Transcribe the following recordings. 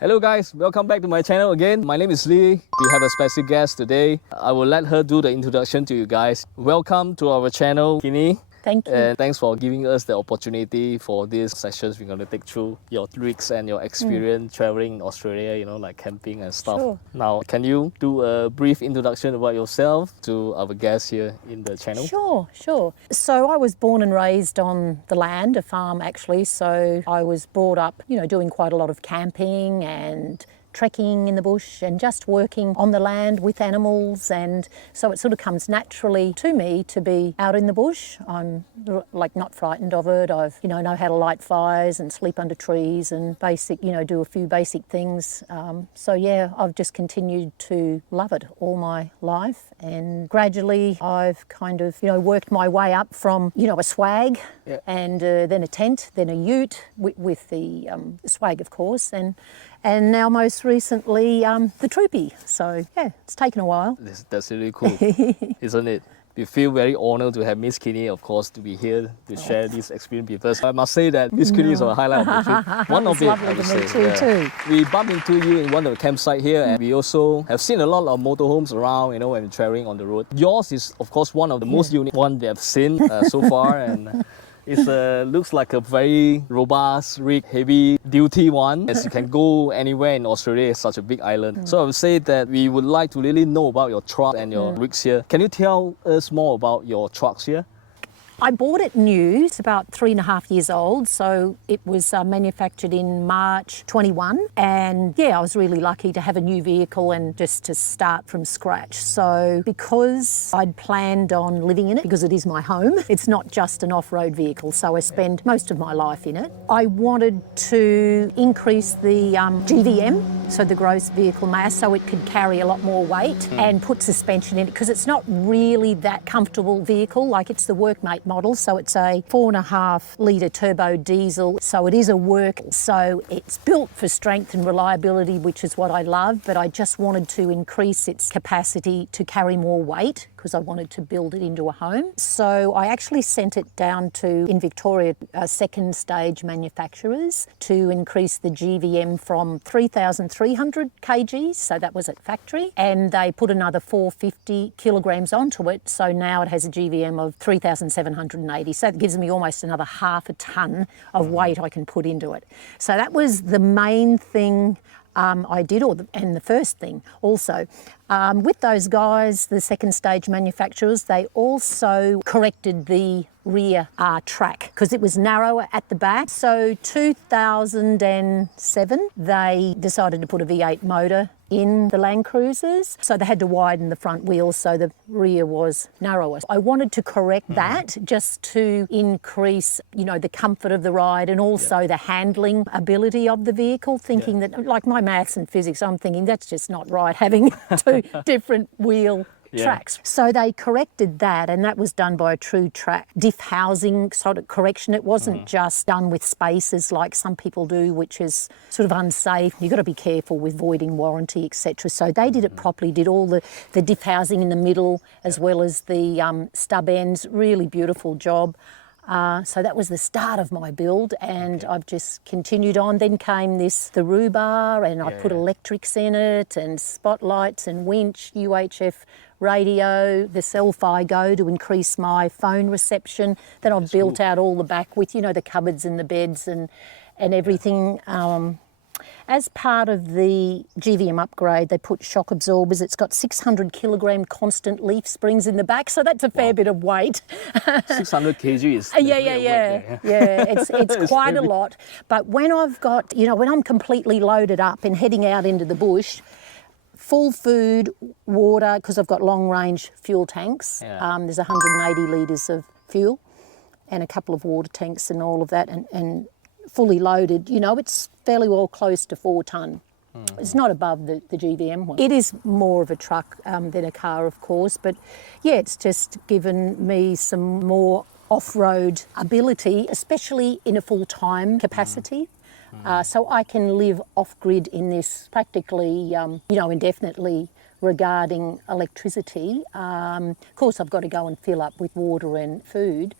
Hello guys, welcome back to my channel again. My name is Lee. We have a special guest today. I will let her do the introduction to you guys. Welcome to our channel, Kini. Thank you. And thanks for giving us the opportunity for these sessions. We're going to take through your tricks and your experience traveling in Australia, you know, like camping and stuff. Sure. Now, can you do a brief introduction about yourself to our guests here in the channel? Sure. So I was born and raised on the land, a farm actually. So I was brought up, doing quite a lot of camping and trekking in the bush and just working on the land with animals, and so it sort of comes naturally to me to be out in the bush. I'm like not frightened of it. I've know how to light fires and sleep under trees and do a few basic things. So yeah, I've just continued to love it all my life, and gradually I've kind of worked my way up from a swag, and then a tent, then a ute with the swag of course, and now most recently the troopy. So yeah, it's taken a while. That's really cool, isn't it? We feel very honored to have Miss Kini, of course, to be here to share this experience with us. I must say that Miss Kini is a highlight of the trip. One of it, I would say. Too. We bumped into you in one of the campsites here, and we also have seen a lot of motorhomes around, when we're traveling on the road. Yours is, of course, one of the most unique ones we have seen so far, and it looks like a very robust, rig, heavy-duty one, as you can go anywhere in Australia. It's such a big island. So I would say that we would like to really know about your truck and your rigs here. Can you tell us more about your trucks here? I bought it new. It's about 3.5 years old. So it was manufactured in March 21. And yeah, I was really lucky to have a new vehicle and just to start from scratch. So because I'd planned on living in it, because it is my home, it's not just an off-road vehicle. So I spend most of my life in it. I wanted to increase the GVM, so the gross vehicle mass, so it could carry a lot more weight, and put suspension in it, because it's not really that comfortable vehicle. Like, it's the workmate model, so it's a 4.5 litre turbo diesel, so it is a work, so it's built for strength and reliability, which is what I love, but I just wanted to increase its capacity to carry more weight, because I wanted to build it into a home. So I actually sent it down to, in Victoria, second stage manufacturers to increase the GVM from 3,300 kgs, so that was at factory, and they put another 450 kilograms onto it, so now it has a GVM of 3,780. So that gives me almost another half a tonne of weight I can put into it. So that was the main thing I did, and the first thing also. With those guys, the second stage manufacturers, they also corrected the rear track, because it was narrower at the back. So 2007, they decided to put a V8 motor in the Land Cruisers, so they had to widen the front wheels so the rear was narrower. I wanted to correct that, just to increase, the comfort of the ride, and also the handling ability of the vehicle, thinking that, like my maths and physics, I'm thinking that's just not right, having two different wheel tracks. So they corrected that, and that was done by a true track diff housing sort of correction. It wasn't just done with spaces like some people do, which is sort of unsafe. You've got to be careful with voiding warranty, etc. So they did it properly, did all the diff housing in the middle as well as the stub ends. Really beautiful job. So that was the start of my build, and I've just continued on. Then came the roo bar, and I put electrics in it, and spotlights and winch, UHF radio, the Selfie Go to increase my phone reception. Then I've built out all the back with, the cupboards and the beds and everything. As part of the GVM upgrade, they put shock absorbers. It's got 600 kilogram constant leaf springs in the back, so that's a fair bit of weight. 600 kg is it's quite a lot. But when I've got, when I'm completely loaded up and heading out into the bush, full food, water, because I've got long range fuel tanks. There's 180 litres of fuel and a couple of water tanks and all of that, and fully loaded, it's fairly well close to 4 tonne. It's not above the GVM one. It is more of a truck than a car, of course, but yeah, it's just given me some more off-road ability, especially in a full-time capacity. So I can live off-grid in this practically, indefinitely regarding electricity. Of course, I've got to go and fill up with water and food,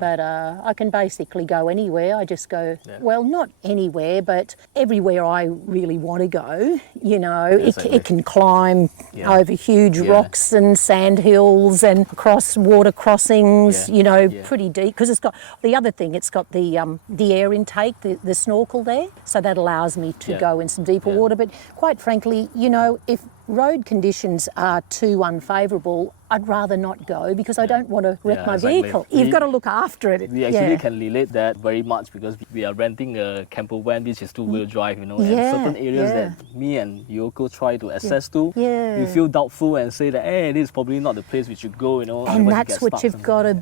But I can basically go anywhere. I just go, well, not anywhere, but everywhere I really want to go. You know, it can climb over huge rocks and sand hills and across water crossings, you know, pretty deep. Because it's got, the other thing, it's got the air intake, the snorkel there. So that allows me to go in some deeper water. But quite frankly, you know, if road conditions are too unfavourable, I'd rather not go because I don't want to wreck my vehicle. You've got to look after it. We actually can relate that very much because we are renting a camper van which is two-wheel drive, you know, and certain areas that me and Yoko try to access to, we feel doubtful and say that, hey, this is probably not the place we should go, you know. And that's what you've got to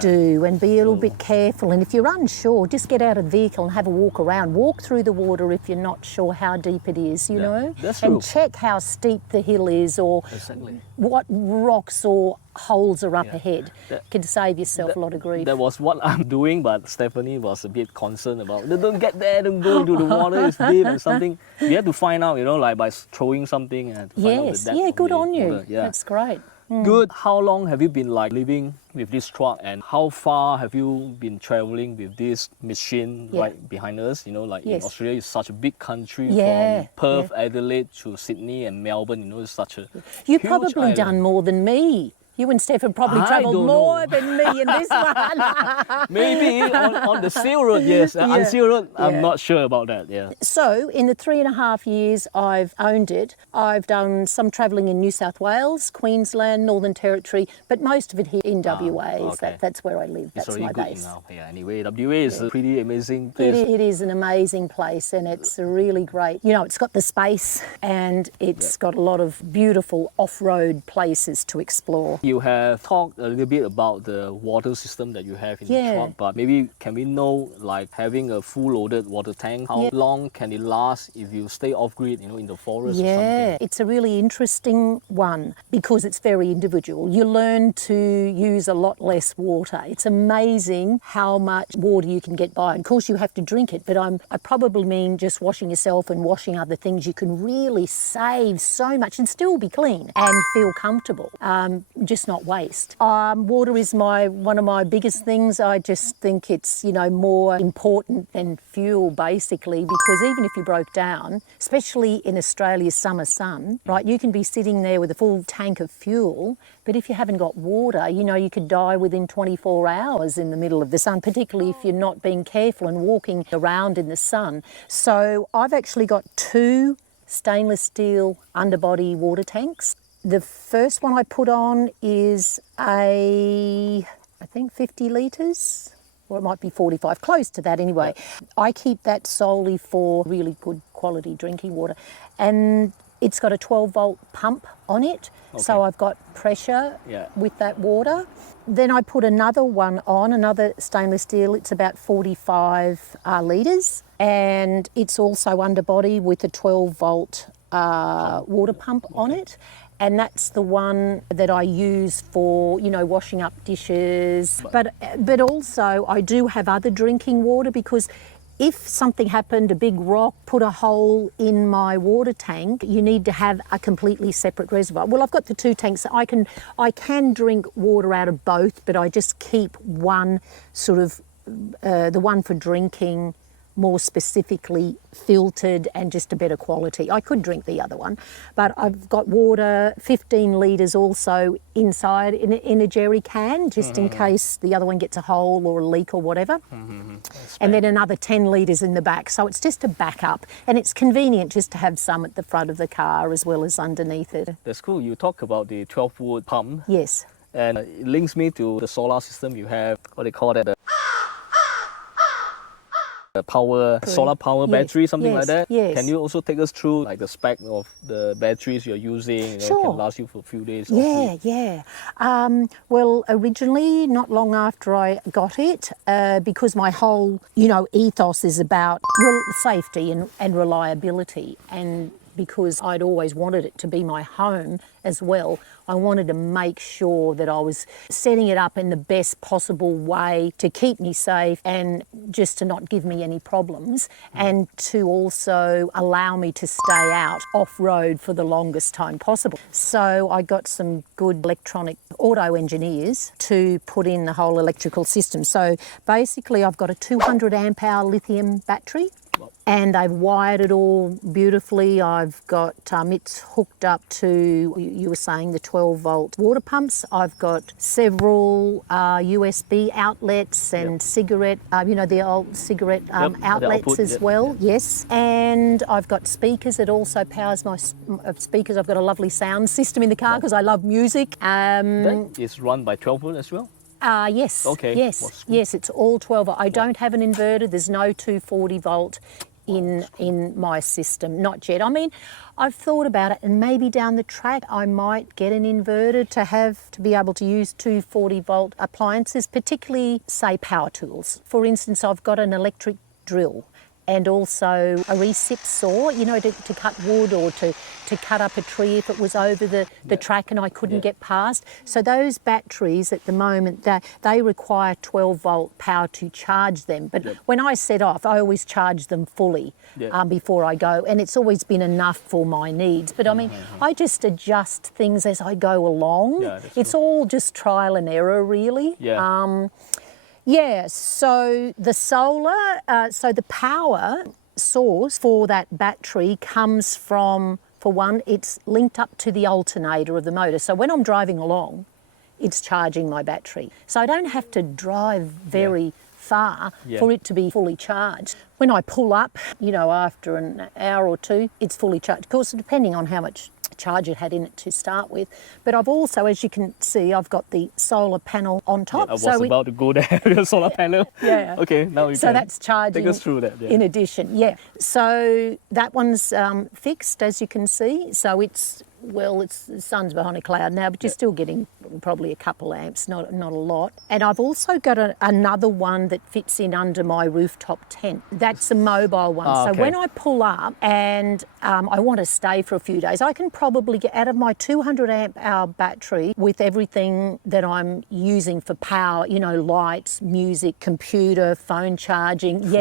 do and be a little bit careful. And if you're unsure, just get out of the vehicle and have a walk around. Walk through the water if you're not sure how deep it is, you know. That's true. And check how steep the hill is or what rocks or holes are up ahead. Can save yourself a lot of grief. That was what I'm doing, but Stephanie was a bit concerned about, don't get there, don't go into the water, it's deep and something. We had to find out, you know, like by throwing something and to find out the depth good of the on you. water. That's great. Good. How long have you been like living with this truck and how far have you been traveling with this machine right behind us? You know, like in Australia, it's such a big country from Perth, Adelaide to Sydney and Melbourne. You know, it's such a You've huge probably island. done more than me. You and Steph have probably travelled more than me in this one. Maybe on the Seal Road, yes. Unseal Road, I'm not sure about that, So, in the 3.5 years I've owned it, I've done some travelling in New South Wales, Queensland, Northern Territory, but most of it here in WA. That's where I live. That's my base. Now. Yeah, anyway, WA is a pretty amazing place. It is an amazing place and it's really great. You know, it's got the space and it's got a lot of beautiful off-road places to explore. You have talked a little bit about the water system that you have in the truck, but maybe can we know, like having a full loaded water tank, how long can it last if you stay off-grid, you know, in the forest or something? It's a really interesting one because it's very individual. You learn to use a lot less water. It's amazing how much water you can get by. And of course, you have to drink it, but I probably mean just washing yourself and washing other things. You can really save so much and still be clean and feel comfortable. Just not waste. Water is one of my biggest things. I just think it's, you know, more important than fuel basically, because even if you broke down, especially in Australia's summer sun, right, you can be sitting there with a full tank of fuel, but if you haven't got water, you know, you could die within 24 hours in the middle of the sun, particularly if you're not being careful and walking around in the sun. So I've actually got 2 stainless steel underbody water tanks. The first one I put on is I think 50 litres, or it might be 45, close to that anyway. I keep that solely for really good quality drinking water. And it's got a 12-volt pump on it, so I've got pressure with that water. Then I put another one on, another stainless steel, it's about 45 litres, and it's also underbody with a 12-volt water pump on it. And that's the one that I use for, you know, washing up dishes. But also I do have other drinking water because if something happened, a big rock put a hole in my water tank, you need to have a completely separate reservoir. Well, I've got the 2 tanks. I can drink water out of both, but I just keep one sort of, the one for drinking, more specifically filtered and just a better quality. I could drink the other one, but I've got water, 15 litres also inside in a jerry can, just in case the other one gets a hole or a leak or whatever. And then another 10 litres in the back. So it's just a backup, and it's convenient just to have some at the front of the car as well as underneath it. That's cool. You talk about the 12-volt pump. Yes. And it links me to the solar system you have, what they call it, solar power battery, something like that. Can you also take us through like the spec of the batteries you're using? You know, it can last you for a few days. Well, originally, not long after I got it, because my whole, you know, ethos is about safety and reliability, and because I'd always wanted it to be my home as well. I wanted to make sure that I was setting it up in the best possible way to keep me safe and just to not give me any problems, and to also allow me to stay out off-road for the longest time possible. So I got some good electronic auto engineers to put in the whole electrical system. So basically I've got a 200 amp hour lithium battery, and I've wired it all beautifully. I've got, it's hooked up to, you were saying, the 12 volt water pumps. I've got several USB outlets and cigarette, the old cigarette outlets as well, yes. And I've got speakers. It also powers my speakers. I've got a lovely sound system in the car because I love music. That is run by 12 volt as well? Yes. Okay. Yes, it's all 12 volt. I don't have an inverter. There's no 240 volt in my system, not yet. I mean, I've thought about it, and maybe down the track I might get an inverter to be able to use 240 volt appliances, particularly, say, power tools. For instance, I've got an electric drill and also a recip saw, to cut wood or to cut up a tree if it was over the track and I couldn't get past. So those batteries at the moment, they require 12 volt power to charge them. But when I set off, I always charge them fully before I go, and it's always been enough for my needs. But I mean, I just adjust things as I go along. It's all just trial and error, really. So the solar, so the power source for that battery comes from, for one, it's linked up to the alternator of the motor. So when I'm driving along, it's charging my battery. So I don't have to drive very far for it to be fully charged. When I pull up, after an hour or two, it's fully charged. Of course, depending on how much charge it had in it to start with. But I've also, as you can see, I've got the solar panel on top. I was about to go there, the solar panel. Okay, now so that's charging. Take us through that. In addition, So that one's fixed, as you can see. So it's, the sun's behind a cloud now, but you're still getting probably a couple amps, not a lot. And I've also got another one that fits in under my rooftop tent. That's a mobile one. So when I pull up and I want to stay for a few days, I can probably get out of my 200 amp hour battery with everything that I'm using for power, lights, music, computer, phone charging,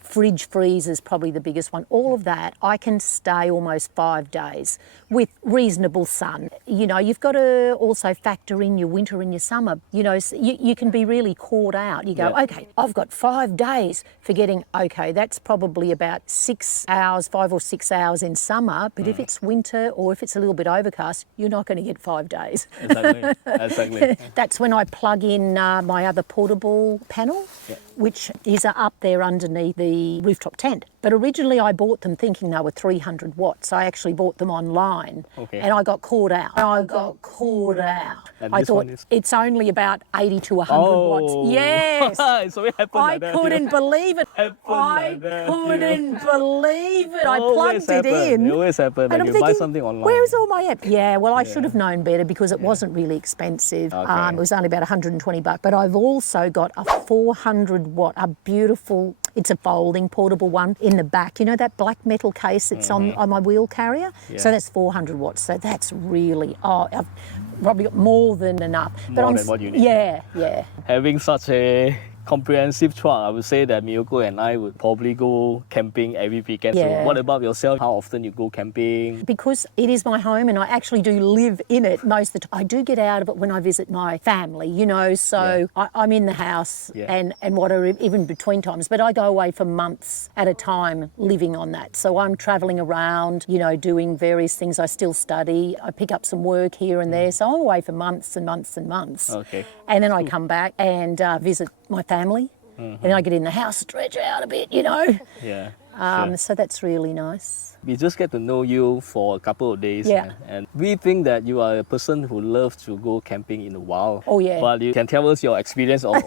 fridge freezer's probably the biggest one. All of that, I can stay almost 5 days with reasonable sun. You've got to also factor in your winter and your summer. You can be really caught out. You go, okay, I've got 5 days for getting, that's probably about 5 or 6 hours in summer, but if it's winter or if it's a little bit overcast, you're not going to get 5 days. Exactly. That's when I plug in my other portable panel, which is up there underneath the rooftop tent. But originally I bought them thinking they were 300 watts. I actually bought them online and I got caught out. And I thought it's only about 80 to 100 watts. Yes. So it happened I couldn't believe it. I plugged it in. It always happens. And you I'm thinking, buy something online. Where's all my amp? I should have known better because it wasn't really expensive. It was only about $120. But I've also got a 400 watt, a beautiful, it's a folding portable one in the back. That black metal case that's on my wheel carrier? So that's 400 watts. So that's really, I've probably got more than enough. More than what you need. Yeah. Having such a comprehensive truck, I would say that Miyoko and I would probably go camping every weekend. So what about yourself? How often you go camping? Because it is my home and I actually do live in it most of the time. I do get out of it when I visit my family, so I'm in the house and whatever, even between times. But I go away for months at a time living on that. So I'm travelling around, doing various things. I still study. I pick up some work here and there. So I'm away for months and months and months. Okay. And then I come back and visit my family. And I get in the house, stretch out a bit, So that's really nice. We just get to know you for a couple of days. And we think that you are a person who loves to go camping in the wild. But you can tell us your experience or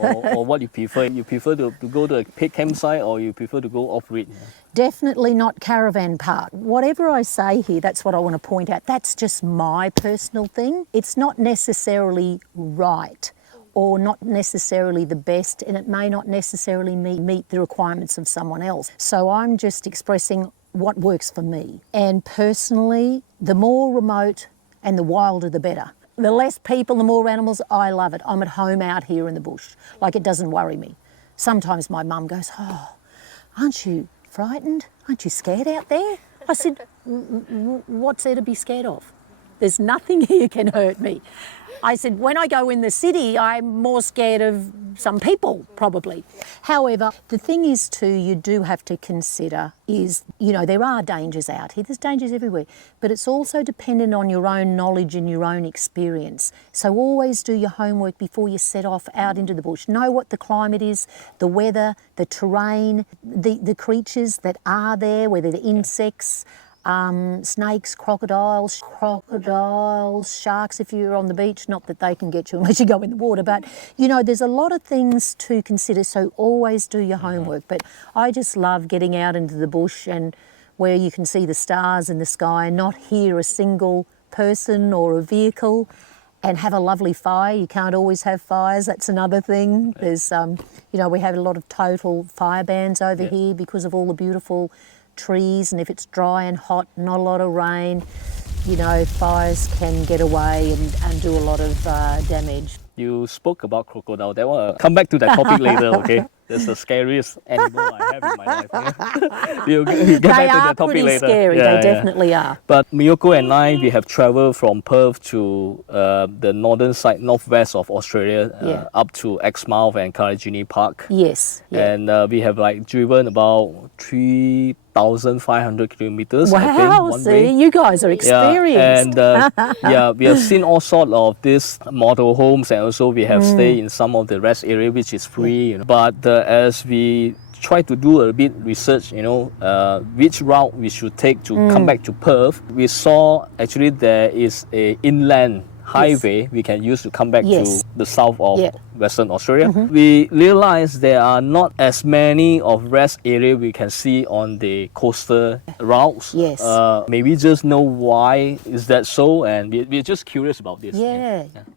what you prefer. You prefer to go to a paid campsite or you prefer to go off-grid? Definitely not caravan park. Whatever I say here, that's what I want to point out. That's just my personal thing. It's not necessarily right or not necessarily the best, and it may not necessarily meet the requirements of someone else. So I'm just expressing what works for me. And personally, the more remote and the wilder the better. The less people, the more animals, I love it. I'm at home out here in the bush. Like, it doesn't worry me. Sometimes my mum goes, oh, aren't you frightened? Aren't you scared out there? I said, what's there to be scared of? There's nothing here can hurt me. I said, when I go in the city, I'm more scared of some people, probably. However, the thing is too, you do have to consider is, you know, there are dangers out here. There's dangers everywhere. But it's also dependent on your own knowledge and your own experience. So always do your homework before you set off out into the bush. Know what the climate is, the weather, the terrain, the creatures that are there, whether they're insects, snakes, crocodiles, sharks if you're on the beach, not that they can get you unless you go in the water, but you know, there's a lot of things to consider, so always do your homework. But I just love getting out into the bush and where you can see the stars in the sky and not hear a single person or a vehicle, and have a lovely fire. You can't always have fires, that's another thing. There's, you know, we have a lot of total fire bans over here because of all the beautiful trees, and if it's dry and hot, not a lot of rain, you know, fires can get away and do a lot of damage. You spoke about crocodile. That one, come back to that topic later, okay? That's the scariest animal I have in my life. Yeah? you get back to that topic later. Scary. They definitely are. But Miyoko and I, we have travelled from Perth to the northern side, northwest of Australia, up to Exmouth and Karijini Park. Yes. And we have like driven about 3,500 kilometers. Wow, I think, one way. you guys are experienced. Yeah, and we have seen all sorts of these model homes, and also we have stayed in some of the rest area, which is free. You know. But as we try to do a bit research, you know, which route we should take to come back to Perth, we saw actually there is a inland highway we can use to come back to the south of Western Australia. We realized there are not as many of rest area we can see on the coastal routes. Maybe just know why is that so, and we're just curious about this.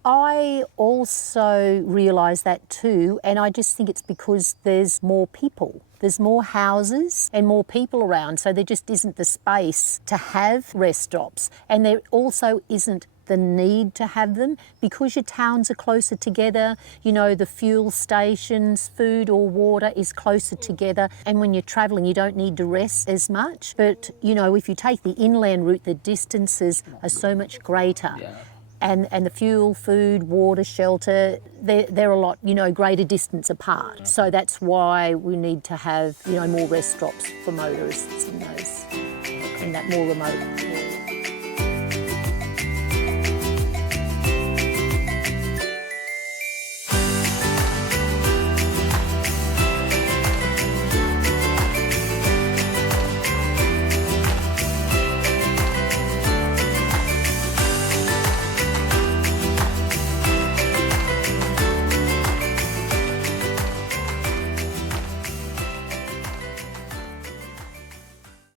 I also realised that too, and I just think it's because there's more people. There's more houses and more people around, so there just isn't the space to have rest stops, and there also isn't the need to have them because your towns are closer together. You know, the fuel stations, food or water is closer together, and when you're travelling you don't need to rest as much. But you know, if you take the inland route, the distances are so much greater. And the fuel, food, water, shelter, they're a lot, you know, greater distance apart. So that's why we need to have, you know, more rest stops for motorists in those, in that more remote